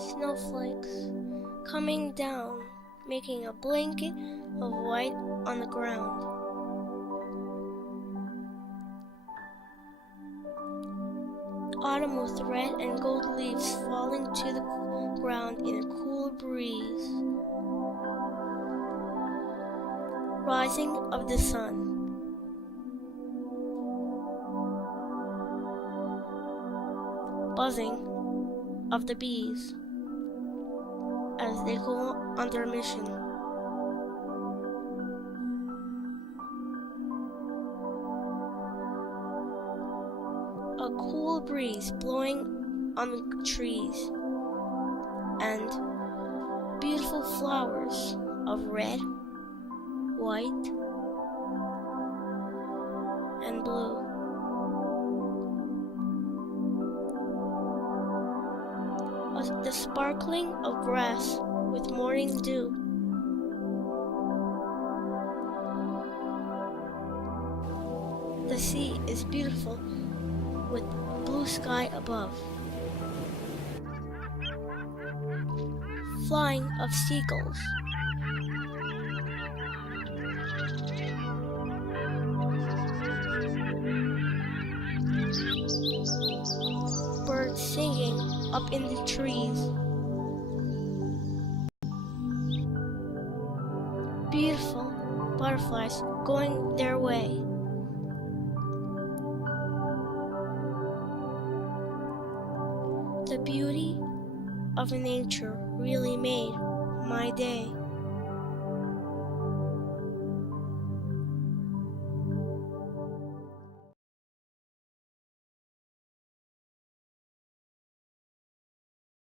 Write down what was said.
snowflakes coming down, making a blanket of white on the ground. Autumn with red and gold leaves falling to the ground in a cool breeze. Rising of the sun. Buzzing of the bees as they go on their mission. A cool breeze blowing on the trees and beautiful flowers of red, white, and blue. The sparkling of grass with morning dew. The sea is beautiful with blue sky above. Flying of seagulls. Birds singing up in the trees. Beautiful butterflies going their way. The beauty of nature really made my day.